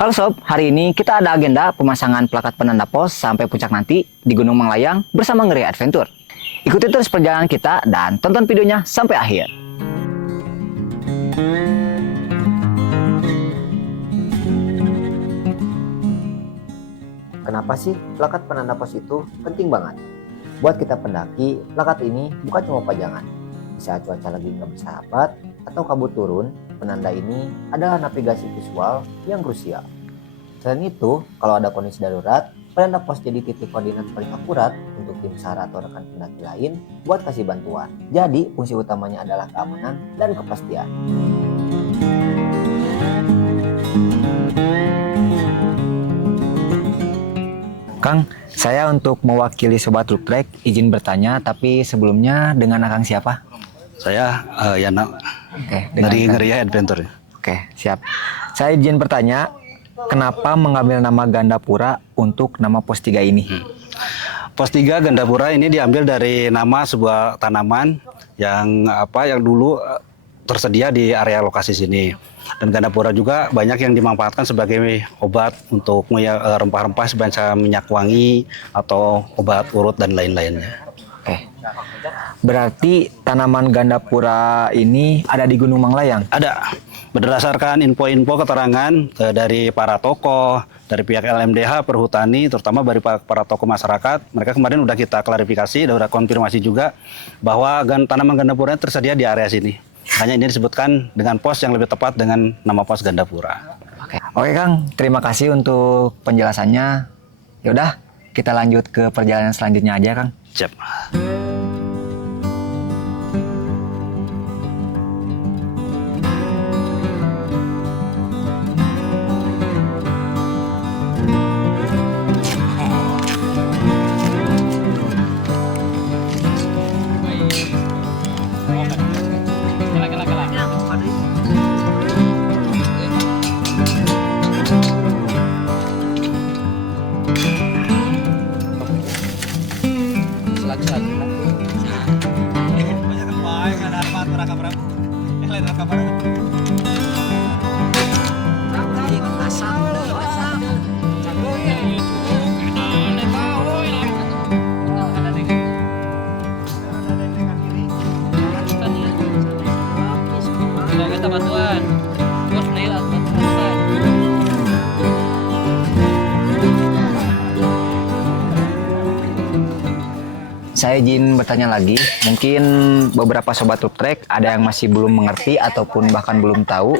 Halo Sob, hari ini kita ada agenda pemasangan plakat penanda pos sampai puncak nanti di Gunung Manglayang bersama Ngeri Adventure. Ikuti terus perjalanan kita dan tonton videonya sampai akhir. Kenapa sih plakat penanda pos itu penting banget? Buat kita pendaki, plakat ini bukan cuma pajangan. Saat cuaca lagi nggak bersahabat atau kabut turun, penanda ini adalah navigasi visual yang krusial. Selain itu, kalau ada kondisi darurat, penanda pos jadi titik koordinat paling akurat untuk tim SAR atau rekan pendaki lain buat kasih bantuan. Jadi, fungsi utamanya adalah keamanan dan kepastian. Kang, saya untuk mewakili Sobat Truk Trek izin bertanya, tapi sebelumnya dengan Akang siapa? Saya Yana Oke, dari Kang. Ngeri Adventure. Oke, siap. Saya izin bertanya, kenapa mengambil nama Gandapura untuk nama pos 3 ini? Pos 3 Gandapura ini diambil dari nama sebuah tanaman yang dulu tersedia di area lokasi sini. Dan Gandapura juga banyak yang dimanfaatkan sebagai obat untuk rempah-rempah sebagai minyak wangi atau obat urut dan lain-lainnya. Oke. Berarti tanaman Gandapura ini ada di Gunung Manglayang? Ada. Berdasarkan info-info keterangan dari para tokoh, dari pihak LMDH, Perhutani, terutama dari para tokoh masyarakat, mereka kemarin udah kita klarifikasi, udah konfirmasi juga bahwa tanaman Gandapura tersedia di area sini. Hanya ini disebutkan dengan pos yang lebih tepat dengan nama pos Gandapura. Oke Kang, terima kasih untuk penjelasannya. Yaudah, kita lanjut ke perjalanan selanjutnya aja Kang. Siap. Saya izin bertanya lagi, mungkin beberapa Sobat Truk Trek ada yang masih belum mengerti ataupun bahkan belum tahu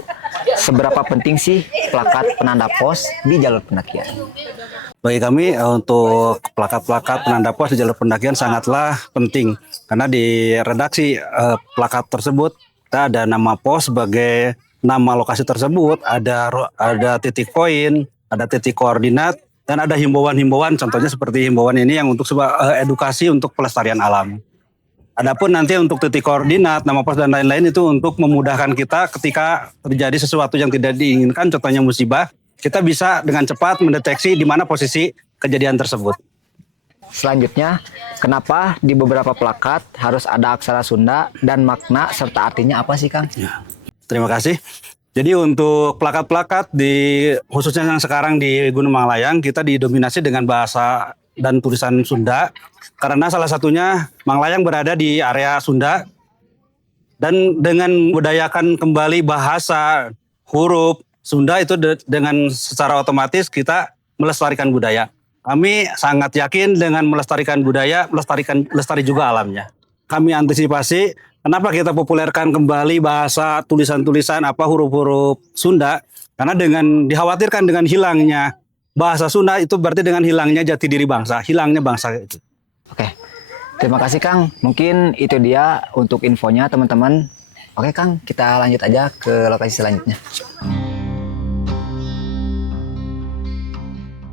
seberapa penting sih plakat penanda pos di jalur pendakian. Bagi kami untuk plakat-plakat penanda pos di jalur pendakian sangatlah penting karena di redaksi plakat tersebut kita ada nama pos sebagai nama lokasi tersebut, ada titik poin, ada titik koordinat, dan ada himbauan-himbauan, contohnya seperti himbauan ini yang untuk edukasi untuk pelestarian alam. Adapun nanti untuk titik koordinat, nama pos dan lain-lain itu untuk memudahkan kita ketika terjadi sesuatu yang tidak diinginkan, contohnya musibah, kita bisa dengan cepat mendeteksi di mana posisi kejadian tersebut. Selanjutnya, kenapa di beberapa plakat harus ada aksara Sunda dan makna serta artinya apa sih Kang? Ya, terima kasih. Jadi untuk plakat-plakat khususnya yang sekarang di Gunung Manglayang kita didominasi dengan bahasa dan tulisan Sunda karena salah satunya Manglayang berada di area Sunda dan dengan membudayakan kembali bahasa huruf Sunda itu dengan secara otomatis kita melestarikan budaya. Kami sangat yakin dengan melestarikan budaya, lestari juga alamnya. Kami antisipasi kenapa kita populerkan kembali bahasa tulisan-tulisan huruf-huruf Sunda? Karena dikhawatirkan dengan hilangnya bahasa Sunda itu berarti dengan hilangnya jati diri bangsa, hilangnya bangsa itu. Oke, terima kasih Kang. Mungkin itu dia untuk infonya teman-teman. Oke Kang, kita lanjut aja ke lokasi selanjutnya.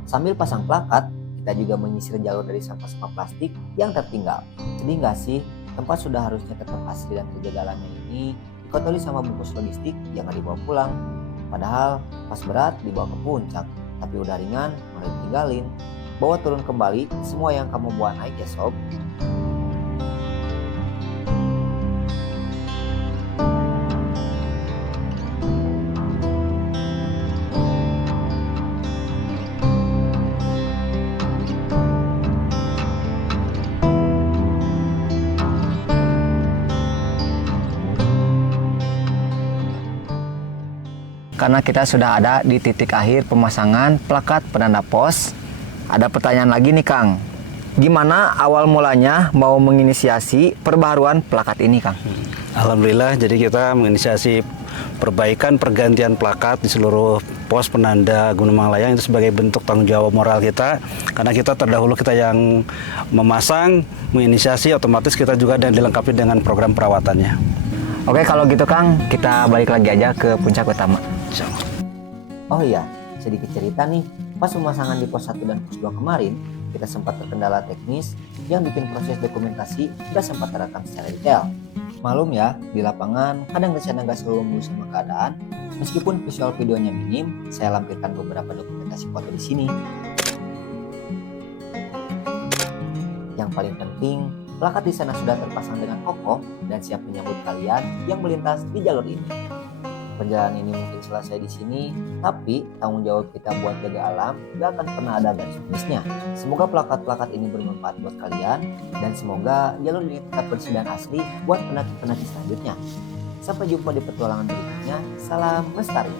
Sambil pasang plakat, kita juga menyisir jalur dari sampah-sampah plastik yang tertinggal. Sedih nggak sih? Tempat sudah harusnya tetap asri dan terjaga alamnya ini dikotori sama bungkus logistik yang nggak dibawa pulang. Padahal pas berat dibawa ke puncak, tapi udah ringan malah ditinggalin. Bawa turun kembali semua yang kamu bawa naik ya sob. karena kita sudah ada di titik akhir pemasangan plakat penanda pos. Ada pertanyaan lagi nih Kang. Gimana awal mulanya mau menginisiasi perbaharuan plakat ini Kang? Alhamdulillah, jadi kita menginisiasi perbaikan pergantian plakat di seluruh pos penanda Gunung Manglayang itu sebagai bentuk tanggung jawab moral kita, karena kita terdahulu kita yang memasang, menginisiasi, otomatis kita juga dan dilengkapi dengan program perawatannya. Oke kalau gitu Kang, kita balik lagi aja ke puncak utama. Oh iya, sedikit cerita nih, pas pemasangan di pos 1 dan pos 2 kemarin, kita sempat terkendala teknis yang bikin proses dokumentasi tidak sempat terekam secara detail. Malum ya, di lapangan kadang rencana nggak selalu mulus sama keadaan. Meskipun visual videonya minim, saya lampirkan beberapa dokumentasi foto di sini. Yang paling penting, plakat di sana sudah terpasang dengan kokoh dan siap menyambut kalian yang melintas di jalur ini. Perjalanan ini mungkin selesai di sini, tapi tanggung jawab kita buat jaga alam gak akan pernah ada garis finishnya. Semoga plakat-plakat ini bermanfaat buat kalian, dan semoga jalur ini tetap bersih dan asli buat pendaki-pendaki selanjutnya. Sampai jumpa di petualangan berikutnya. Salam lestari.